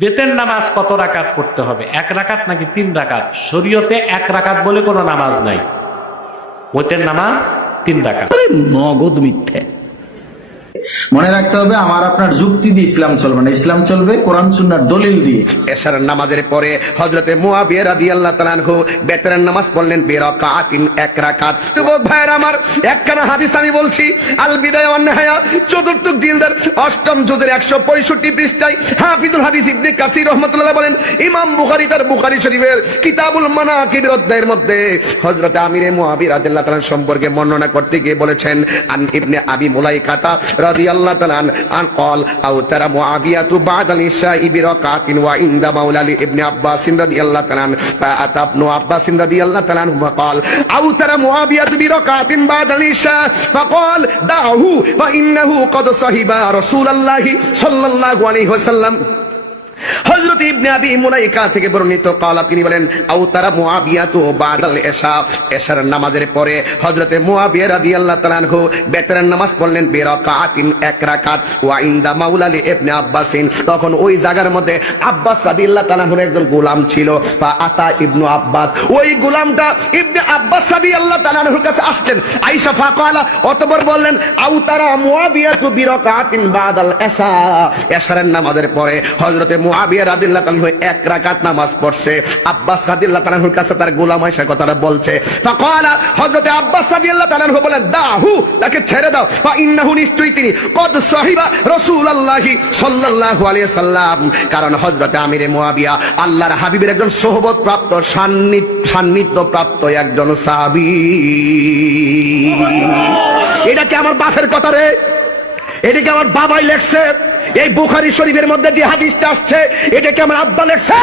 বেতের নামাজ কত রাকাত পড়তে হবে? 1 রাকাত নাকি 3 রাকাত? শরীয়তে 1 রাকাত বলে কোনো নামাজ নাই। বেতের নামাজ 3 রাকাত। নগদ মিথ্যে। মনে রাখতে হবে, আমার আপনার যুক্তি দিয়ে ইসলাম চলবে না, ইসলাম চলবে কোরআন সুন্নাহর দলিল দিয়ে। এশার নামাজের পরে হযরতে মুআবিয়া রাদিয়াল্লাহু তাআলা আনহু বেতরের নামাজ পড়লেন বিরাকাতিন, 1 রাকাত। যুবক ভাইরা আমার, একখানা হাদিস আমি বলছি, আল বিদায়া ওয়ান নিহায়া, চতুর্থ জিলদের 8ম জুজের 165 পৃষ্ঠায় হাফিজুল হাদিস ইবনে কাসির রাহমাতুল্লাহ বলেন, ইমাম বুখারী তার বুখারী শরীফের কিতাবুল মানাকিবের অধ্যায়ের মধ্যে হযরতে আমিরে মুআবিয়া রাদিয়াল্লাহু তাআলা সম্পর্কে বর্ণনা করতে গিয়ে বলেছেন, আন ইবনে আবি মুলাইকাতা রাদিয়াল্লাহু তাআলা আন قال اوتر معاويه بعد العشاء بركعات وعند مولى ابن عباس رضي الله تعالى عنه فاتى ابن عباس رضي الله تعالى عنه فقال اوتر معاويه بركعات بعد العشاء فقال دعه فانه قد صحب رسول الله صلى الله عليه وسلم। হযরত ইবনে আবি মুলাইকা থেকে বর্ণিত, قال তিনি বলেন, আউতারা মুআবিয়া তো বাদাল ইশা, ইশার নামাজের পরে হযরতে মুআবিয়া রাদিয়াল্লাহু তাআলা আনহু বেতরের নামাজ পড়লেন বিরাকাতিন, 1 রাকাত। ওয়া ইনদা মাওলা ইবনে আব্বাস, তখন ওই জায়গার মধ্যে আব্বাস রাদিয়াল্লাহু তাআলা আনহুর একজন গোলাম ছিল। ফা আতা ইবনু আব্বাস, ওই গোলামটা ইবনে আব্বাস রাদিয়াল্লাহু তাআলা আনহুর কাছে আসলেন। আয়েশা ফাকালা, অতঃপর বললেন, আউতারা মুআবিয়া তো বিরাকাতিন বাদাল ইশা, ইশার নামাজের পরে হযরতে মুআবিয়া রাদিয়াল্লাহু তাআলা 1 রাকাত নামাজ পড়ছে। আব্বাস রাদিয়াল্লাহু তাআলার কাছে তার গোলাম আয়েশা কথাটা বলছে। ফাকালা, হযরতে আব্বাস রাদিয়াল্লাহু তাআলা বলেন, দাহু, তাকে ছেড়ে দাও। ফা ইন্নাহু, নিশ্চয়ই তিনি কদ সাহিবা রাসূলুল্লাহি সাল্লাল্লাহু আলাইহি সাল্লাম, কারণ হযরতে আমিরে মুআবিয়া আল্লাহর হাবিবের একজন সোহবত প্রাপ্ত, সান্নিধ্য প্রাপ্ত একজন সাহাবী। এটা কি আমার বাপের কথা রে? এটা কি আমার বাবাই লেখছে? এই বুখারী শরীফের মধ্যে যে হাদিসটা আসছে, এটা কি আমার আব্বা লেখছে?